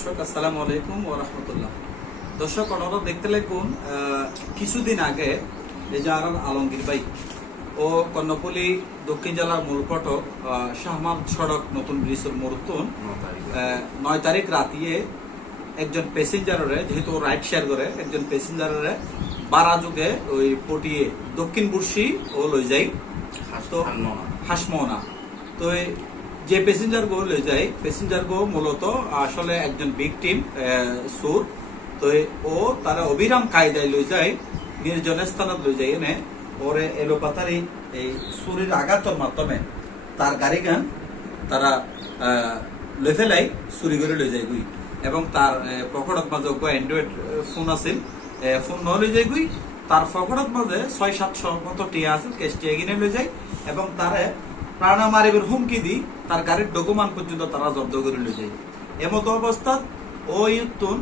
দর্শক আসসালামু আলাইকুম ওয়া রাহমাতুল্লাহ। দর্শক ওনারা দেখতে লাগুন কিছুদিন আগে এই যে আলমগীর ভাই ও কর্ণফুলী দক্ষিণ জেলার মূল ফটক শাহমাম সড়ক নতুন ব্রিজের মরুতুন 9 তারিখ রাতিয়ে একজন প্যাসেঞ্জারে যেহেতু রাইড শেয়ার করে একজন প্যাসেঞ্জারে বারা যুগে ওই পটিয়ে দক্ষিণ বুরসি ও লই যাই তো হাসমোনা তো যে প্যাসেঞ্জার গো লই যায় প্যাসেঞ্জার গো মূলত আসলে একজন ভিকটিম সুর তো ও তারা অবিরাম কায়দায় লই যায় নির্জন স্থানত লই যায় এনে ওরে এলোপাতারি এই সুরির আঘাতের মাধ্যমে তার গাড়ি গান তারা লই ফেলাই চুরি করে লই যায় গুই এবং তার পকেটত মাঝে অ্যান্ড্রয়েড ফোন আছিল ফোন ন লই যায় গুই তার পকেটত মাঝে 600-700 মতো টিয়া আছে ক্যাশ টিয়া কিনে লই যায় এবং তারে প্রাণা মারিবের হুমকি দি তার গাড়ির ডকুমেন্ট পর্যন্ত তারা জব্দ করে লই যায়। এমতো অবস্থাত ওই উত্তন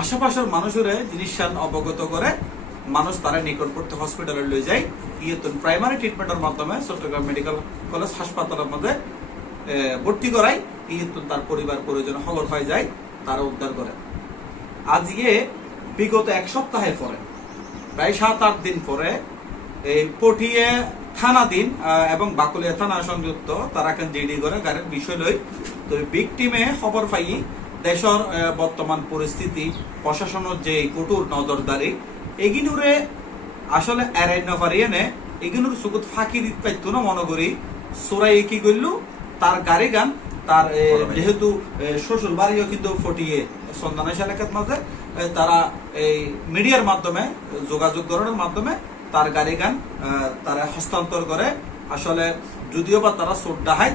আশেপাশের মানুষের জিনিস অবগত করে মানুষ তারা নিকটবর্তী হসপিটালে লই যায় ইয়তুন প্রাইমারি ট্রিটমেন্টের মাধ্যমে চট্টগ্রাম মেডিকেল কলেজ হাসপাতালের মধ্যে ভর্তি করাই ইয়তুন তার পরিবার পরিজন খবর পাই যায় তারা উদ্ধার করে। আজকে বিগত এক সপ্তাহে পরে প্রায় 7-8 দিন পরে এই পটিয়ে থানাধীন এবং বাকুলিয়া থানা সংযুক্ত তারা কেন জিডি করে গাড়ির বিষয় লই তো ভিকটিমে খবর পাই দেশের বর্তমান পরিস্থিতি প্রশাসনের যে কঠোর নজরদারি এগিনুরে আসলে এড়াই নপারি এনে এগিনুর সুকুত ফাঁকি দিতে পাইতো না মনে করি সোরাই কি করলু তার গাড়ি গান তার যেহেতু শ্বশুর বাড়িও কিন্তু ফটিয়ে সন্ধানাইশ এলাকার মাঝে তারা এই মিডিয়ার মাধ্যমে যোগাযোগ করার মাধ্যমে তার গাড়ি গান তারা হস্তান্তর করে। আসলে যদিও বা তারা চোর ডাহাই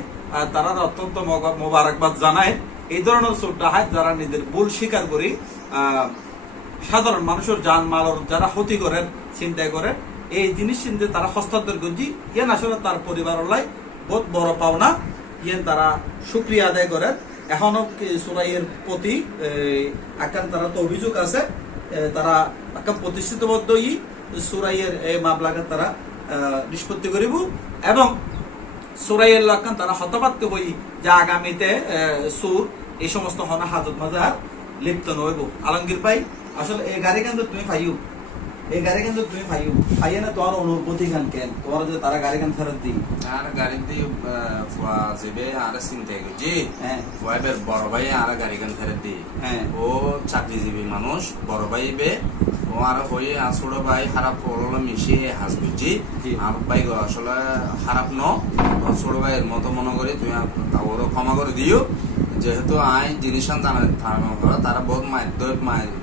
তারা অত্যন্ত মোবারকবাদ জানায় এই ধরনের চোর ডাহাই যারা নিজের ভুল স্বীকার করি সাধারণ মানুষের জানমালের যারা ক্ষতি করেন চিন্তা করেন এই জিনিস চিন্তা তারা হস্তান্তর করছি ইয়ান আসলে তার পরিবারের লাই বহুত বড় পাওনা ইয়ান তারা শুক্রিয়া আদায় করেন। এখনো সুরাইয়ের প্রতি আকান তারা তো অভিযোগ আছে তারা আকাম প্রতিষ্ঠিতবদ্ধ সুরাইয়ের এই মামলাকে তারা নিষ্পত্তি করিব এবং সুরাইয়ের লাকান তারা হতবাক্য হই যে আগামীতে সুর এই সমস্ত হনা হাজত মাজার লিপ্ত নইব। আলমগীর ভাই আসলে এই গাড়ি কিন্তু তুমি পাইও এই গাড়ি কিন্তু তুমি পাইয়ে না তোমার অনুভূতি গান কেন তোমার যে তারা গাড়ি গান ফেরত দিই আর গাড়ি দিয়ে যাবে আর চিন্তা করছি ফুয়াবের বড় ভাই আর গাড়ি গান ফেরত দিই ও চাকরিজীবী মানুষ বড় ভাই বে ও আর হয়ে ছোট ভাই খারাপ হলো মিশিয়ে হাস করছি আর ভাই আসলে খারাপ ন ছোট ভাইয়ের মতো মনে করি তুমি ওরও ক্ষমা করে দিও যেহেতু আই জিনিস জানা তারা বহুত মায়ের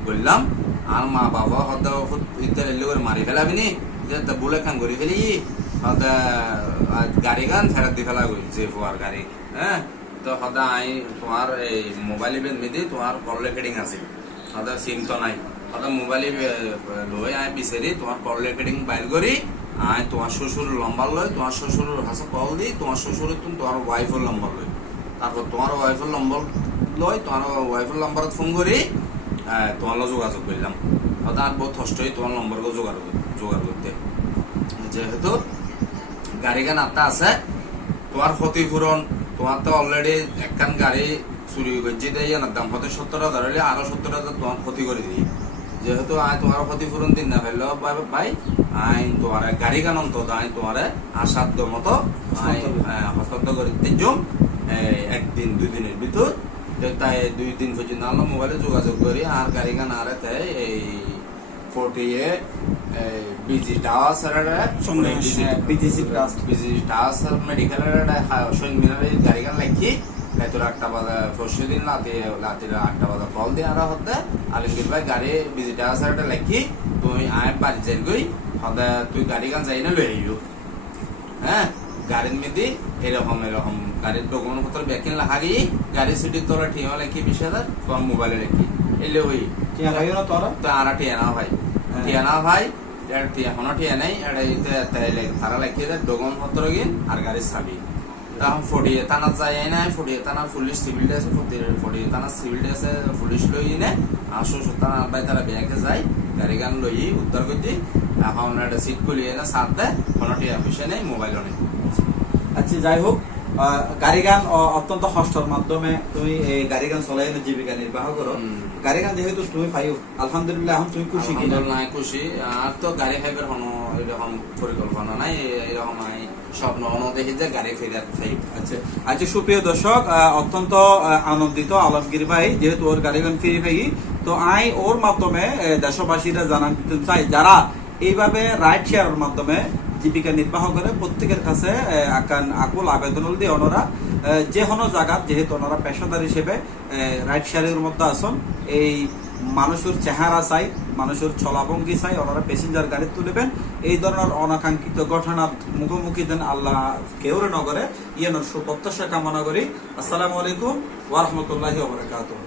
বললাম আর মা বাবা হয়তো ইত্যাদি করে মারি ফেলাবি নি বলে খান করে ফেলি গাড়ি গান ফেরত দিয়ে ফেলা যে ফুয়ার গাড়ি তো সদা আই তোমার এই মোবাইল মেদি তোমার কল রেকর্ডিং আছে সদা সিম তো নাই সদা মোবাইল লই আই বিচারি তোমার কল রেকর্ডিং বাইর করি আই তোমার শ্বশুর নম্বর লই তোমার শ্বশুর হাসে কল দিই তোমার শ্বশুর তোমার ওয়াইফের নম্বর লই তারপর তোমার ওয়াইফের নম্বর লই তোমার ওয়াইফের নম্বরত ফোন করি তোমার যোগাযোগ করলাম তার বহুত কষ্ট হয় তোমার নম্বরকে জোগাড় করতে যেহেতু গাড়ি গান আত্মা আছে তোমার ক্ষতিপূরণ তোমার তো অলরেডি একখান গাড়ি চুরি করছি দেয় না দাম হতে 70,000 হলে আরো 70,000 তোমার ক্ষতি করে দিই যেহেতু আই তোমার ক্ষতিপূরণ দিন না ফেললো ভাই আইন তোমার গাড়ি গান অন্তত আইন তোমার আসাধ্য মতো হস্তান্তর করে দিন একদিন 2 দিনের ভিতর তাই 2 দিন পর্যন্ত আমরা মোবাইলে যোগাযোগ করি আর গাড়ি গান আর এই 40 busy tower BGC tower medical সৈন্যের গাড়ি গান লাগি তোর 8টা বাজে পরশু দিন রাতের 8টা বাজে কল দিয়ে আর হতে আলমগীর ভাই গাড়ি বিজি টাওয়ার লাগি তুই আয় বাড়ি যাই গই হতে তুই গাড়ি গান যাই না লই আইও গাড়ির মধ্যে এরকম গাড়ির ডকুমেন্ট পত্র ব্যাকিং লাগাই গাড়ি সিটির তোরা ঠিয়া লেখি 20,000 তোমার মোবাইলে লেখি এলে ওই ঠিয়া লাগিও না তোরা তো আর ঠিয়া না ভাই এখনো ঠিয়া নাই তারা লেখি ডকুমেন্ট পত্র গিয়ে আর গাড়ির চাবি তখন ফটিয়ে থানা যাই না ফটিয়ে থানার পুলিশ সিভিল ড্রেস ফটিয়ে থানার সিভিল ড্রেসে পুলিশ লই নে আর শ্বশুর থানার ভাই তারা ব্যাগে যায় গাড়ি গান লই উদ্ধার করছি এখন একটা সিট খুলিয়ে না সাথ দেয় কোনো টিয়া পয়সা নেই মোবাইলও নেই। আচ্ছা যাই হোক গাড়ি গান অত্যন্ত কষ্টর মাধ্যমে তুমি এই গাড়ি গান চলাই এনে জীবিকা নির্বাহ করো। গাড়ি গান যেহেতু তুমি পাইও আলহামদুলিল্লাহ, এখন তুমি খুশি কিনা? আলহামদুলিল্লাহ খুশি। আর তো গাড়ি খাইবার কোনো এরকম পরিকল্পনা নাই, এরকম আমি স্বপ্ন দেখি যে গাড়ি ফেরার চাই। আচ্ছা আচ্ছা, সুপ্রিয় দর্শক, অত্যন্ত আনন্দিত আলমগীর ভাই যেহেতু ওর গাড়ি গান ফিরে পাই। তো আই ওর মাধ্যমে দেশবাসীরা জানান দিতে চাই যারা এইভাবে রাইড শেয়ারের মাধ্যমে জীবিকা নির্বাহ করে, প্রত্যেকের কাছে আকুল আবেদন দিয়ে ওনারা যে কোনো জায়গা যেহেতু ওনারা পেশাদার হিসেবে রাইড শেয়ারের মধ্যে আসন, এই মানুষের চেহারা চাই, মানুষের চলাভঙ্গি চাই, ওনারা প্যাসেঞ্জার গাড়ি তুলবেন। এই ধরনের অনাকাঙ্ক্ষিত ঘটনার মুখোমুখি দেন আল্লাহ কেউরে নগরে ইয়ের সুপ্রত্যাশা কামনা করি। আসসালামু আলাইকুম ওয়া রাহমাতুল্লাহি ওয়া বারাকাতুহু।